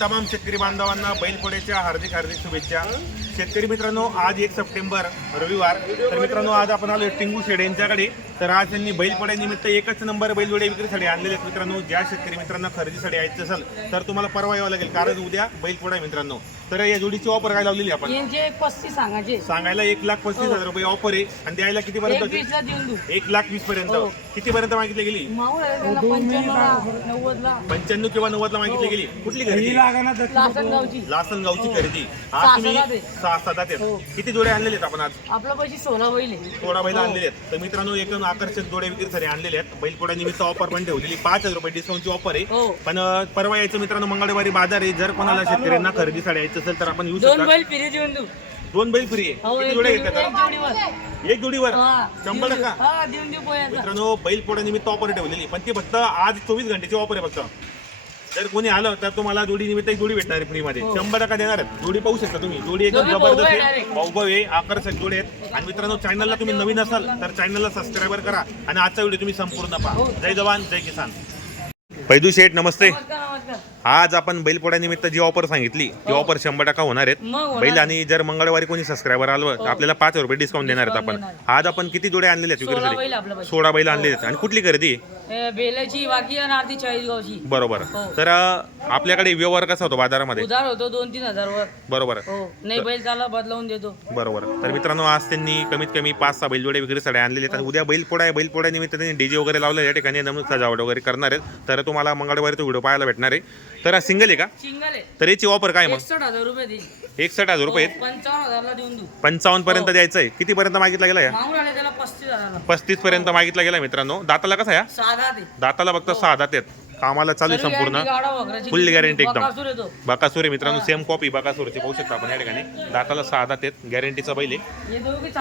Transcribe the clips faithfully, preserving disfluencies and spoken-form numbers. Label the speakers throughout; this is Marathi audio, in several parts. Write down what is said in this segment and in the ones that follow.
Speaker 1: तमाम शेतकरी बांधवांना बैलपोळ्याच्या हार्दिक हार्दिक शुभेच्छा। शेतकरी मित्रांनो, आज एक सप्टेंबर रविवार, तर मित्रांनो आज आपण आलो टिंगू शेड यांच्याकडे। तर आज त्यांनी बैलपोळ्यानिमित्त एकच नंबर बैलजोड्या विक्रीसाठी आणलेले आहेत मित्रांनो। ज्या शेतकरी मित्रांना खरेदीसाठी यायचं असेल तर तुम्हाला परवा यावं लागेल, कारण उद्या बैलपोळा आहे मित्रांनो। तर या जोडीची ऑफर काय लावलेली आपण?
Speaker 2: यांचे पस्तीस सांगायचे,
Speaker 1: सांगायला एक लाख पस्तीस हजार रुपये ऑफर आहे आणि द्यायला किती पर्यंत होती? एक लाख वीस पर्यंत। किती पर्यंत मागितली गेली? पंच्याण्णव किंवा नव्वद ला मागितली गेली। कुठली खरेदी? लासनगावची खरेदी। आज तुम्ही सहा सात आहेत। किती जोडे आणलेले आहेत आपण आज?
Speaker 2: आपला पैसे सोळा बैल
Speaker 1: सोळा बैल आणलेले आहेत। तर मित्रांनो एकदम आकर्षक जोडे विक्रीसाठी आणलेले आहेत। बैलपोळ्या निमित्त ऑफर पण ठेवलेली, पाच हजार रुपये डिस्काउंटची ऑफर आहे। पण परवा यायचं मित्रांनो, मंगळवारी बाजार आहे। जर कोणाला शेतकऱ्यांना खरेदीसाठी यायचं असेल तर आपण येऊ शकता।
Speaker 2: दोन बैल फ्री देऊन देऊ।
Speaker 1: दोन बैल फ्री आहे। किती जोडे घेतात? एक जोडीवर शंभर टक्का मित्रांनो बैलपोळ्या निमित्त ऑफर ठेवलेली, पण ती फक्त आज चोवीस घंटेची ऑफर आहे फक्त। जर कोणी आलं तर तुम्हाला जोडी निमित्त एक जोडी भेटणार आहे फ्री मध्ये, शंभर टक्का देणार आहेत। जोडी पाहू शकता तुम्ही, जोडी एकदम जबरदस्त आहे, भाऊभाऊ आहे, आकर्षक जोडी आहेत। आणि मित्रांनो, चॅनलला तुम्ही नवीन असाल तर चॅनलला सबस्क्राईबर करा आणि आजचा व्हिडिओ तुम्ही संपूर्ण पहा। जय जवान जय किसान। पैदू शेठ नमस्ते। आज आपण बैलपोळ्या निमित्त जी ऑफर सांगितली ती ऑफर शंभर टक्का होणार आहेत बैल। आणि जर मंगळवारी कोणी सबस्क्रायबर आलं तर आपल्याला पाच रुपये डिस्काउंट देणार आहेत आपण। आज आपण किती जोडे आणलेले आहेत विक्रीसाठी? सोळा बैल आणलेले आहेत। आणि कुठली खरेदी?
Speaker 2: बेलाची वाकी आणि आरती चाळीस गावची।
Speaker 1: बरोबर। तर आपल्याकडे व्यवहार कसा होतो बाजारामध्ये?
Speaker 2: उधार होतो दोन तीन हजार वर।
Speaker 1: बरोबर।
Speaker 2: नाही बैल त्याला बदलावून देतो।
Speaker 1: बरोबर। तर मित्रांनो, आज त्यांनी कमीत कमी पाच सहा बैलजोडे विक्रीसाठी आणलेले आहेत। आणि उद्या बैलपोळा आहे, बैलपोळ्या निमित्त त्यांनी डीजे वगैरे लावले, या ठिकाणी नमूद सजावट वगैरे करणार आहेत। तर तुम्हाला मंगळवारी तो व्हिडिओ पाहायला भेटणार आहे। तर सिंगल आहे का?
Speaker 2: सिंगल आहे।
Speaker 1: तर याची ऑफर काय मग?
Speaker 2: एकसष्ट हजार रुपये देईल।
Speaker 1: एकसष्ट हजार रुपये
Speaker 2: पंचावन्न हजारला देऊन देऊ।
Speaker 1: पंचावन्न पर्यंत द्यायचं आहे। किती पर्यंत मागितला गेला?
Speaker 2: मागून आले त्याला पस्तीस हजारला।
Speaker 1: पस्तीस पर्यंत मागितला गेला मित्रांनो। दाताला कसा आहे?
Speaker 2: साधा दे।
Speaker 1: दाताला फक्त सहा दात आहेत। कामाला चालू संपूर्ण फुल गॅरंटी एकदम। बकासूर आहे मित्रांनो, सेम कॉपी बकासूरची पाहू शकता आपण या ठिकाणी। दाताला सहा दात आहेत, गॅरंटीचा बैल आहे।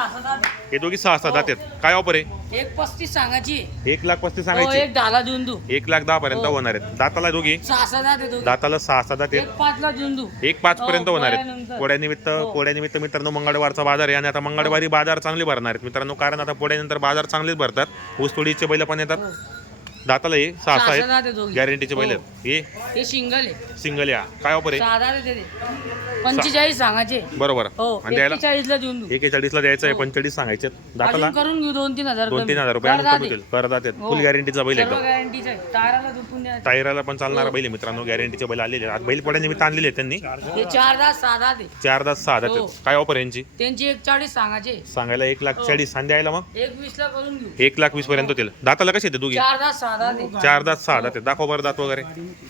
Speaker 1: हे दोघी सहा सहा दात आहेत। काय ऑफर आहे?
Speaker 2: एक पस्तीस सांगायची,
Speaker 1: एक लाख पस्तीस सांगायची,
Speaker 2: एक दहाला देऊन देऊ।
Speaker 1: एक लाख दहा पर्यंत होणार आहेत। दाताला दोघी
Speaker 2: सहा सहा दात आहे,
Speaker 1: दाताला सहा सहा दात आहेत,
Speaker 2: एक पाचला देऊन देऊ।
Speaker 1: एक पाच पर्यंत होणार आहेत। पोळ्यानिमित्त पोळ्यानिमित्त मित्रांनो मंगळवारचा बाजार आहे आणि आता मंगळवारी बाजार चांगले भरणार आहेत मित्रांनो, कारण आता पोळ्यानंतर बाजार चांगलेच भरतात। ऊसतोडीचे बैल पण येतात। दाताला हे सहा सहा आहेत, गॅरंटीचे बैल आहेत।
Speaker 2: हे सिंगल आहे,
Speaker 1: सिंगल या काय ऑफर आहे?
Speaker 2: साधा देते पंचेचाळीस सांगायचे।
Speaker 1: बरोबर। आणि द्यायला
Speaker 2: एक्केचाळीस ला देऊन देऊ।
Speaker 1: एकेचाळीस ला द्यायचं आहे, पंचेचाळीस सांगायचे। दाताला
Speaker 2: करून घेऊ दोन तीन हजार
Speaker 1: दोन तीन हजार रुपये आणि कमी होतील। करदात आहेत, फुल गॅरंटीचा बैल एकदम।
Speaker 2: गॅरंटीचा आहे, टायराला दुखून द्या,
Speaker 1: टायराला पण चालणारा बैल आहे मित्रांनो। गॅरंटीचे बैल आलेले आहेत। बैल पोळ्या निमित्त आणलेले आहेत त्यांनी।
Speaker 2: हे चार दात सहा दात आहे,
Speaker 1: चार दात सहा दात आहेत। काय ऑफर यांची?
Speaker 2: त्यांची एक चाळीस सांगायचे,
Speaker 1: सांगायला एक लाख चाळीस आणि द्यायला मग
Speaker 2: एक वीस ला करून घेऊ।
Speaker 1: एक लाख वीस पर्यंत होतील। दाताला कसे येते दोघी?
Speaker 2: चार दात सहा दात आहे,
Speaker 1: चार दात सहा दात आहेत। दाखव बरं दात वगैरे।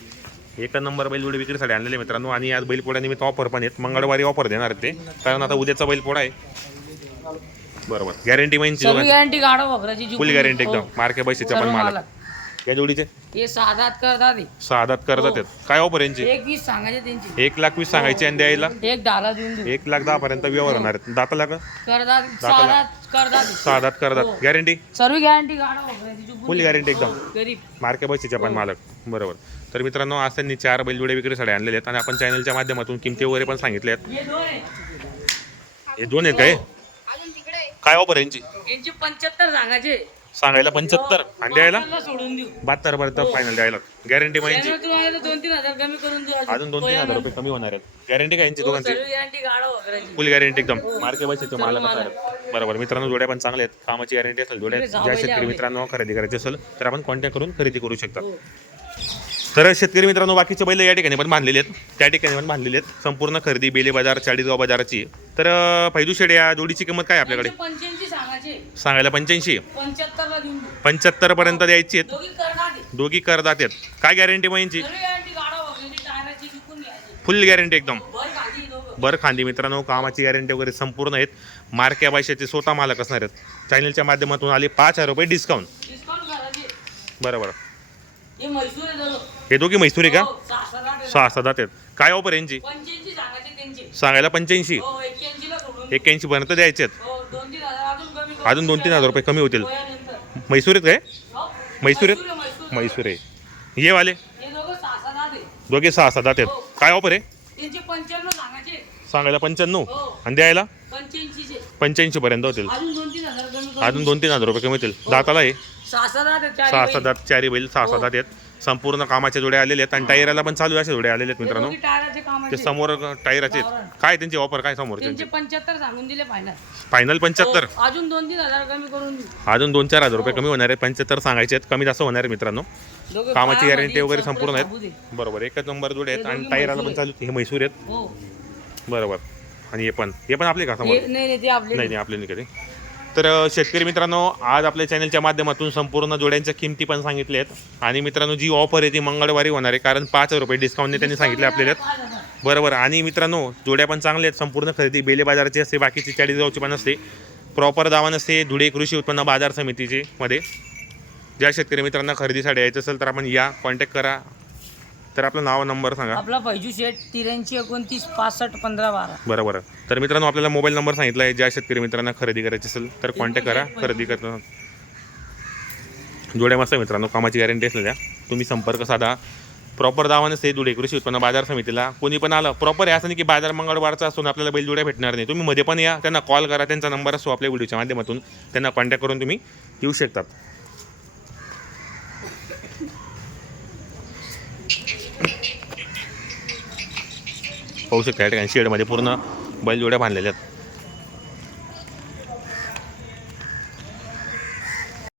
Speaker 1: एक नंबर बैलजोडी विक्रीसाठी आणलेले मित्रांनो। आणि आज बैलपोळ्या निमित्त ऑफर पण आहेत, मंगळवारी ऑफर देणार आहेत ते, कारण आता उद्याचा बैलपोळा आहे। बरोबर। गॅरंटी माहिती
Speaker 2: गॅरंटी गाडा वगैरेची
Speaker 1: फुल गॅरंटी एकदम। मार्के पैशाच्या पण मालक या जोडीचे
Speaker 2: हे सहा दात करतात,
Speaker 1: सहा दात करतात आहेत। काय ऑफर यांची?
Speaker 2: एक वीस सांगायचे त्यांची,
Speaker 1: एक लाख वीस सांगायचे आणि द्यायला
Speaker 2: एक दहाला देऊन देऊ।
Speaker 1: एक लाख दहा पर्यंत व्यवहार होणार आहेत। दाताला का?
Speaker 2: करतात, सहा दात करतात,
Speaker 1: सहा दात करतात। गॅरंटी
Speaker 2: सर्व गॅरंटी गाडा वगैरेची
Speaker 1: फुल गॅरंटी एकदम।
Speaker 2: गरीब
Speaker 1: मार्के पैशाच्या पण मालक। बरोबर। तर मित्रांनो, आज त्यांनी चार बैलजोडे विक्रीसाठी आणलेले आहेत आणि आपण चॅनलच्या माध्यमातून किमती वगैरे पण सांगितले आहेत। हे दोन आहेत काय? काय ऑफर यांची?
Speaker 2: यांची पंच्याहत्तर सांगायचे,
Speaker 1: सांगायला पंच्याहत्तर आणि द्यायला
Speaker 2: सोडून देऊ
Speaker 1: बहात्तर पर्यंत फायनल द्यायला। गॅरंटी माहिती
Speaker 2: दोन तीन हजार कमी करून देऊ,
Speaker 1: अजून दोन तीन हजार रुपये कमी होणार आहेत। गॅरंटी काय यांची दोघांची?
Speaker 2: गॅरंटी गाडा वगैरेची
Speaker 1: फुल गॅरंटी एकदम। मार्के पैशाचे मालक असणार। बरोबर मित्रांनो, जोड्या पण चांगल्या आहेत, कामाची गॅरंटी असेल। जोड्या ज्या शेतकरी मित्रांनो खरेदी करायची असेल तर आपण कॉन्टॅक्ट करून खरेदी करू शकता। तर शेतकरी मित्रांनो, बाकीचे बैल या ठिकाणी पण बांधलेले आहेत, त्या ठिकाणी पण बांधलेले आहेत। संपूर्ण खरेदी बेले बाजार चाळीसगाव बाजाराची। तर फैदू शेड या जोडीची किंमत काय आपल्याकडे?
Speaker 2: पंच्याऐंशी सांगायचे,
Speaker 1: सांगायला पंच्याऐंशी,
Speaker 2: पंच्याहत्तर ला देऊन देऊ।
Speaker 1: पंच्याहत्तर पर्यंत द्यायची आहेत।
Speaker 2: दोघी करतात,
Speaker 1: दोघी करदात आहेत। काय गॅरंटी मग यांची?
Speaker 2: गॅरंटी गाडा वगैरेची, टायराची चुकून घ्यायची,
Speaker 1: फुल गॅरंटी एकदम।
Speaker 2: बर खाली दोघं,
Speaker 1: बर खांदी मित्रांनो, कामाची गॅरंटी वगैरे संपूर्ण आहेत। मार्के पैशाचे स्वतः मालक असणार आहेत। चॅनलच्या माध्यमातून आले पाच हजार रुपये डिस्काउंट।
Speaker 2: डिस्काउंट करायचे।
Speaker 1: बरोबर।
Speaker 2: हे म्हैसूर आहे दोघं,
Speaker 1: हे दोघी म्हैसूर आहे का?
Speaker 2: हो, सहा सहा दात आहे.
Speaker 1: सहा सहा दात आहेत। काय ऑफर यांची?
Speaker 2: पंच्याऐंशी सांगायचे त्यांचे,
Speaker 1: सांगायला पंच्याऐंशी,
Speaker 2: हो एक्क्याऐंशी ला सोडून देऊ।
Speaker 1: एक्क्याऐंशी पर्यंत द्यायचे आहेत।
Speaker 2: हो दोन तीन हजार अजून कमी करू,
Speaker 1: अजून दोन तीन हजार रुपये कमी होतील।
Speaker 2: पोळ्यानंतर.
Speaker 1: म्हैसूर आहेत काय?
Speaker 2: हो,
Speaker 1: म्हैसूर
Speaker 2: म्हैसूर
Speaker 1: आहेत?
Speaker 2: आहे, म्हैसूर.
Speaker 1: म्हैसूर आहे। हे वाले
Speaker 2: हे दोघं सहा सहा दात आहे,
Speaker 1: दोघे सहा सहा दात आहेत। काय ऑफर आहे?
Speaker 2: त्यांचे पंच्याण्णव सांगायचे,
Speaker 1: सांगायला पंच्याण्णव
Speaker 2: हो
Speaker 1: आणि द्यायला
Speaker 2: पंच्याऐंशीचे,
Speaker 1: पंच्याऐंशी पर्यंत होतील।
Speaker 2: अजून दोन तीन हजार कमी करू.
Speaker 1: अजून दोन तीन हजार रुपये कमी होतील। दाताला आहे
Speaker 2: सहा सहा दात आहे, चारी
Speaker 1: सहा
Speaker 2: बैल.
Speaker 1: सहा दात, चारी बैल सहा सहा दात आहेत। संपूर्ण कामाच्या जोड्या आलेल्या आहेत आणि टायराला पण चालू आहे अशा जोड्या आलेल्या आहेत मित्रांनो.
Speaker 2: दोघी टायराचे
Speaker 1: ते
Speaker 2: कामाचे
Speaker 1: समोर टायराचे काय त्यांची ऑफर काय समोर
Speaker 2: त्यांचे
Speaker 1: त्यांची
Speaker 2: पंच्याहत्तर सांगून दिले फायनल.
Speaker 1: फायनल पंच्याहत्तर.
Speaker 2: अजून दोन तीन हजार कमी करून देऊ.
Speaker 1: अजून दोन चार हजार रुपये कमी होणार आहे. पंच्याहत्तर सांगायचे आहेत, कमी जास्त होणार आहे मित्रांनो.
Speaker 2: दोघं
Speaker 1: कामाची
Speaker 2: पायामध्ये
Speaker 1: गॅरंटी वगैरे
Speaker 2: संपूर्ण
Speaker 1: संपूर्ण
Speaker 2: साबूत
Speaker 1: आहेत.
Speaker 2: आहे.
Speaker 1: बरोबर एकच नंबर जोडे आहेत
Speaker 2: हे
Speaker 1: आणि
Speaker 2: दोघी
Speaker 1: टायराला पण
Speaker 2: म्हैसूर
Speaker 1: चालू हे म्हैसूर आहेत.
Speaker 2: हो
Speaker 1: बरोबर. आणि हे पण हे पण आपले का समोर?
Speaker 2: हे- नाही नाही ते आपले
Speaker 1: नाही नाही आपले नाही कधी. तर अ, शेतकरी मित्रांनो आज आपल्या चॅनलच्या माध्यमातून संपूर्ण जोड्यांच्या किमती पण सांगितल्या आहेत आणि मित्रांनो जी ऑफर आहे ती मंगळवारी होणार आहे कारण पाच हजार रुपये डिस्काउंटने त्यांनी सांगितले आपल्याला. बरोबर. आणि मित्रांनो जोड्या पण चांगल्या आहेत. संपूर्ण खरेदी बेले बाजाराची असते, बाकीची चाळीस गावची पण असते, प्रॉपर दावा नसते. धुळे कृषी उत्पन्न बाजार समितीचे मध्ये ज्या शेतकरी मित्रांना खरेदीसाठी यायचं असेल तर आपण या कॉन्टॅक्ट करा. तर आपलं नाव नंबर सांगा.
Speaker 2: आपला पैजू शेट त्र्याऐंशी एकोणतीस पासष्ट पंधरा बारा.
Speaker 1: बरोबर. तर मित्रांनो आपल्याला मोबाईल नंबर सांगितला आहे. ज्या शेतकरी मित्रांना खरेदी करायची असेल तर कॉन्टॅक्ट करा. खरेदी करता जोड्या मस्त मित्रांनो, कामाची गॅरंटी असलेल्या. तुम्ही संपर्क साधा. प्रॉपर दावा नसते धुळे कृषी उत्पन्न बाजार समितीला. कोणी पण आलं प्रॉपर आहे असं नाही की बाजार मंगळवारचा असून आपल्याला बैलजोड्या भेटणार नाही. तुम्ही मध्ये पण या, त्यांना कॉल करा, त्यांचा नंबर असतो आपल्या व्हिडिओच्या माध्यमातून, त्यांना कॉन्टॅक्ट करून तुम्ही येऊ शकतात. पाहू शकता या ठिकाणी शेडमध्ये पूर्ण बैलजोड्या बांधलेल्या आहेत.